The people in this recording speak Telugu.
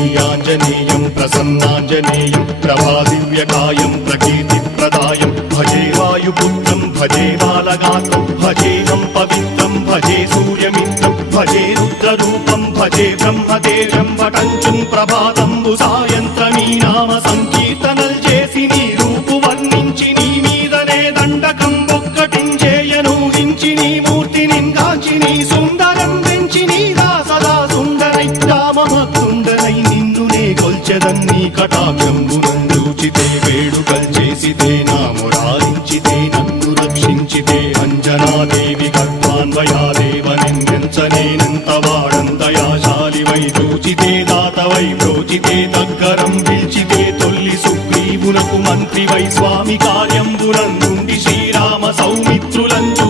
श्रीयाञ्जनेयं प्रसन्नाञ्जनेयं प्रभादिव्यकायं प्रकीर्तिप्रदायं भजे वायुपुत्रं भजे बालगात्रं भजेहं पवित्रं भजे सूर्यमित्रं भजे रुद्ररूपं भजे ब्रह्मदेव्यं वटञ्चुं ప్రభాతంబు సాయంత్రమీ నామ సంకీర్తనల్ చేసి నీ రూపు వర్ణించి నీ మీదనే దండకం ఒక్కటించేయను హించి నీ మూర్తి నింగాంచి నీ సుందరం పెంచి నీగా సదా సుందరై రామభక్తుండనై నిన్నునే కొల్చెదన్నీ కటాక్షంబునందూచితే వేడుకల్ చేసితే నా మురారించితే నన్ను రక్షించితే అంజనాదేవి కర్మాన్వయాదేవ నిన్నెంచనేనంత వాడంతయాశాలివై చూచితే దాతవై ప్రోచితే దగ్గరం పిలిచితే తొల్లి సుగ్రీవునకు మంత్రివై స్వామి కార్యంబులందుండి శ్రీరామ సౌమిత్రులందు